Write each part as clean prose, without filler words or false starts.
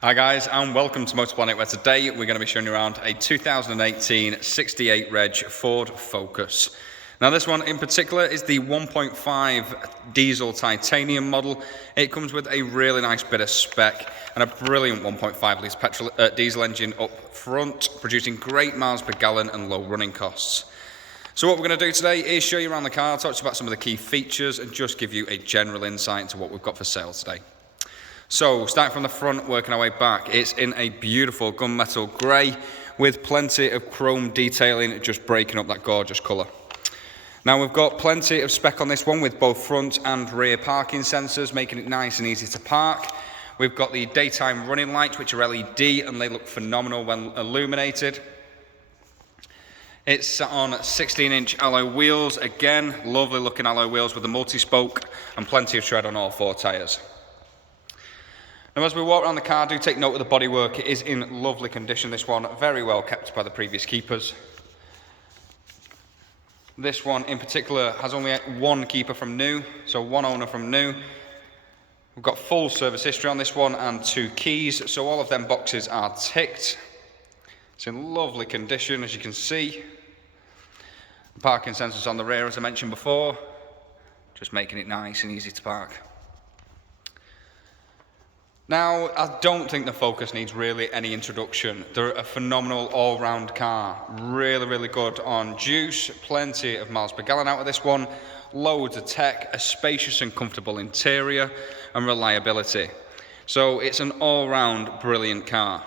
Hi guys, and welcome to Motor Planet, where today we're going to be showing you around a 2018 68 Reg Ford Focus. Now this one in particular is the 1.5 diesel titanium model. It comes with a really nice bit of spec and a brilliant 1.5 litre diesel engine up front, producing great miles per gallon and low running costs. So what we're going to do today is show you around the car, talk to you about some of the key features and just give you a general insight into what we've got for sale today. So, starting from the front, working our way back, it's in a beautiful gunmetal grey with plenty of chrome detailing, just breaking up that gorgeous colour. Now we've got plenty of spec on this one with both front and rear parking sensors, making it nice and easy to park. We've got the daytime running lights, which are LED, and they look phenomenal when illuminated. It's sat on 16-inch alloy wheels, again, lovely looking alloy wheels with a multi-spoke and plenty of tread on all four tyres. Now as we walk around the car, do take note of the bodywork. It is in lovely condition, this one, very well kept by the previous keepers. This one in particular has only one keeper from new, so one owner from new. We've got full service history on this one and 2 keys, so all of them boxes are ticked. It's in lovely condition, as you can see. The parking sensors on the rear, as I mentioned before, just making it nice and easy to park. Now, I don't think the Focus needs really any introduction. They're a phenomenal all-round car. Really good on juice, plenty of miles per gallon out of this one, loads of tech, a spacious and comfortable interior, and reliability. So it's an all-round brilliant car.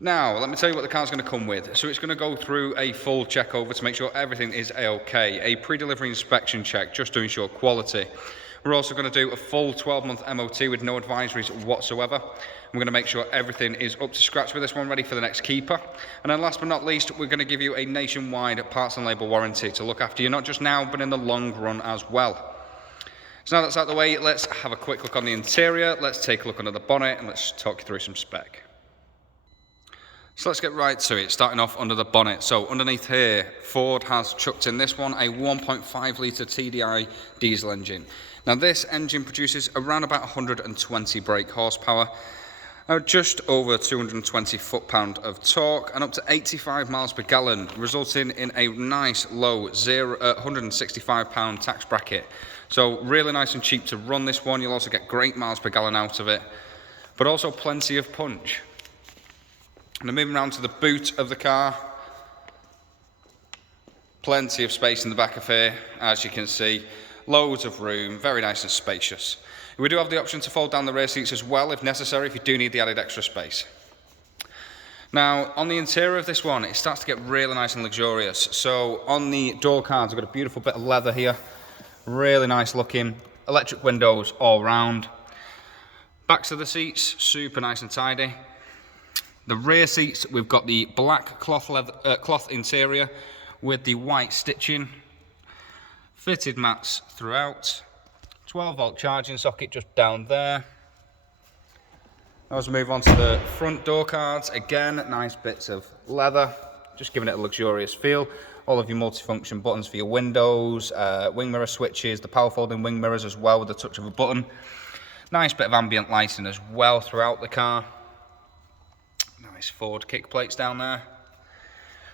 Now, let me tell you what the car's going to come with. So it's going to go through a full check over to make sure everything is A-OK, a pre-delivery inspection check just to ensure quality. We're also going to do a full 12-month MOT with no advisories whatsoever. We're going to make sure everything is up to scratch with this one, ready for the next keeper. And then last but not least, we're going to give you a nationwide parts and label warranty to look after you, not just now, but in the long run as well. So now that's out of the way, let's have a quick look on the interior, let's take a look under the bonnet, and let's talk you through some spec. So let's get right to it, starting off under the bonnet. So underneath here, Ford has chucked in this one a 1.5 litre TDI diesel engine. Now this engine produces around about 120 brake horsepower, just over 220 foot-pound of torque, and up to 85 miles per gallon, resulting in a nice low 165 pound tax bracket. So really nice and cheap to run this one. You'll also get great miles per gallon out of it, but also plenty of punch. Now moving around to the boot of the car, plenty of space in the back of here, as you can see. Loads of room, very nice and spacious. We do have the option to fold down the rear seats as well if necessary, if you do need the added extra space. Now, on the interior of this one, it starts to get really nice and luxurious. So on the door cards, we've got a beautiful bit of leather here. Really nice looking. Electric windows all round. Backs of the seats, super nice and tidy. The rear seats, we've got the black cloth interior with the white stitching. Fitted mats throughout. 12-volt charging socket just down there. As we move on to the front door cards, again, nice bits of leather, just giving it a luxurious feel. All of your multifunction buttons for your windows, wing mirror switches, the power folding wing mirrors as well with the touch of a button. Nice bit of ambient lighting as well throughout the car. Nice Ford kick plates down there.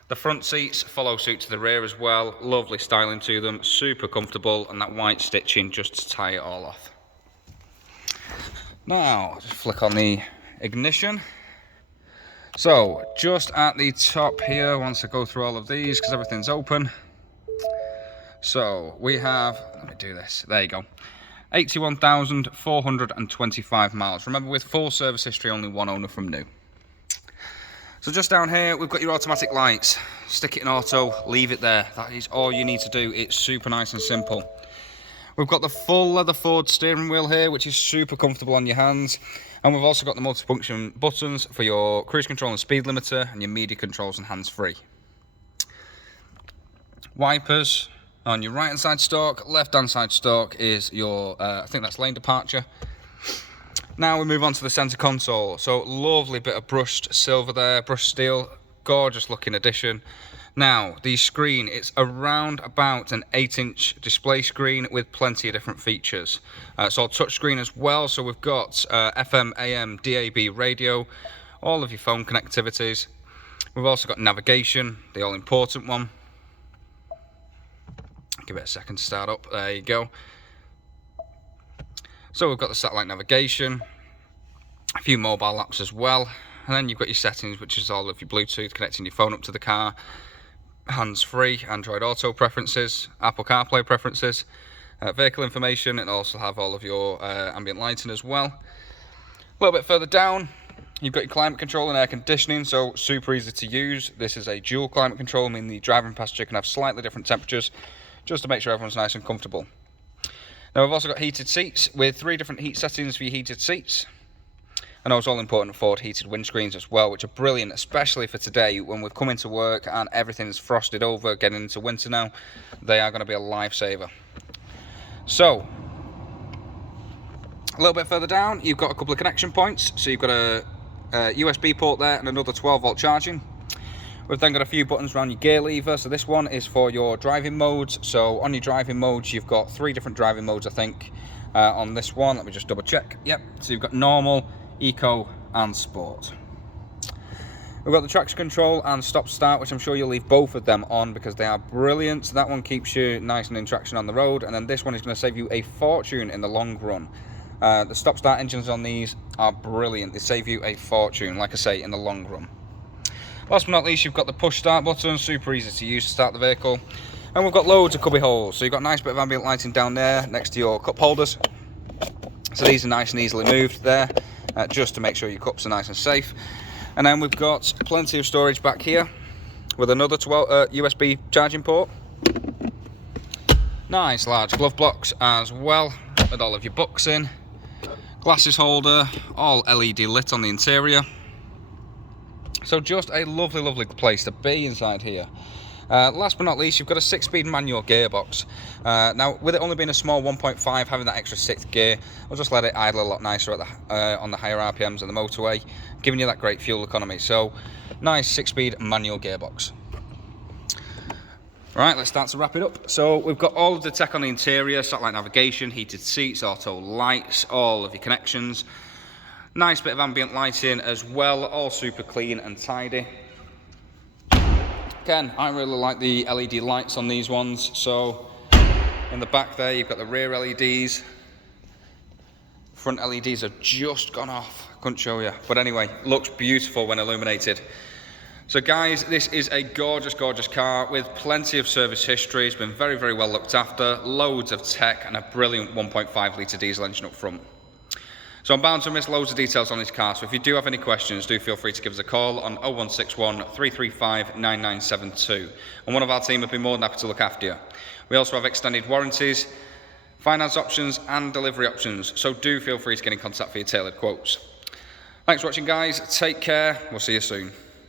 The front seats follow suit to the rear as well. Lovely styling to them, super comfortable, and that white stitching just to tie it all off. Now, just flick on the ignition. So, just at the top here, once I go through all of these, because everything's open. So, we have, let me do this, there you go. 81,425 miles. Remember, with full service history, only one owner from new. So just down here, we've got your automatic lights. Stick it in auto, leave it there. That is all you need to do. It's super nice and simple. We've got the full leather Ford steering wheel here, which is super comfortable on your hands. And we've also got the multifunction buttons for your cruise control and speed limiter, and your media controls and hands-free. Wipers on your right-hand side stalk. Left-hand side stalk is your, I think that's lane departure. Now we move on to the centre console. So lovely bit of brushed silver there, brushed steel, gorgeous looking addition. Now, the screen, it's around about an 8-inch display screen with plenty of different features. It's all touchscreen as well, so we've got FM, AM, DAB radio, all of your phone connectivities. We've also got navigation, the all-important one. Give it a second to start up, there you go. So we've got the satellite navigation, a few mobile apps as well, and then you've got your settings, which is all of your Bluetooth, connecting your phone up to the car, hands-free, Android Auto preferences, Apple CarPlay preferences, vehicle information, and also have all of your ambient lighting as well. A little bit further down, you've got your climate control and air conditioning, so super easy to use. This is a dual climate control, meaning the driver and passenger can have slightly different temperatures, just to make sure everyone's nice and comfortable. Now we've also got heated seats with 3 different heat settings for your heated seats. And those all important Ford heated windscreens as well, which are brilliant, especially for today when we've come into work and everything's frosted over, getting into winter now. They are going to be a lifesaver. So, a little bit further down, you've got a couple of connection points. So you've got a USB port there and another 12-volt charging. We've then got a few buttons around your gear lever. So this one is for your driving modes. So on your driving modes, you've got 3 different driving modes, I think, on this one. Let me just double check. Yep, so you've got normal, Eco and Sport. We've got the traction control and stop start, which I'm sure you'll leave both of them on because they are brilliant. That one keeps you nice and in traction on the road, and then this one is going to save you a fortune in the long run. The stop start engines on these are brilliant. They save you a fortune, like I say, in the long run. Last but not least, you've got the push start button, super easy to use to start the vehicle. And we've got loads of cubby holes, so you've got a nice bit of ambient lighting down there next to your cup holders. So these are nice and easily moved there. Just to make sure your cups are nice and safe. And then we've got plenty of storage back here with another USB charging port. Nice large glove box as well with all of your books in. Glasses holder, all LED lit on the interior. So just a lovely, lovely place to be inside here. Last but not least, you've got a 6-speed manual gearbox. Now, with it only being a small 1.5, having that extra 6th gear, I'll just let it idle a lot nicer at on the higher RPMs on the motorway, giving you that great fuel economy. So, nice 6-speed manual gearbox. Right, let's start to wrap it up. So, we've got all of the tech on the interior, satellite navigation, heated seats, auto lights, all of your connections. Nice bit of ambient lighting as well, all super clean and tidy. Again, I really like the LED lights on these ones. So in the back there, you've got the rear LEDs. Front LEDs have just gone off. I couldn't show you. But anyway, looks beautiful when illuminated. So guys, this is a gorgeous, gorgeous car with plenty of service history. It's been very, very well looked after. Loads of tech and a brilliant 1.5 litre diesel engine up front. So I'm bound to miss loads of details on this car, so if you do have any questions, do feel free to give us a call on 0161 335 9972, and one of our team will be more than happy to look after you. We also have extended warranties, finance options and delivery options, so do feel free to get in contact for your tailored quotes. Thanks for watching guys, take care, we'll see you soon.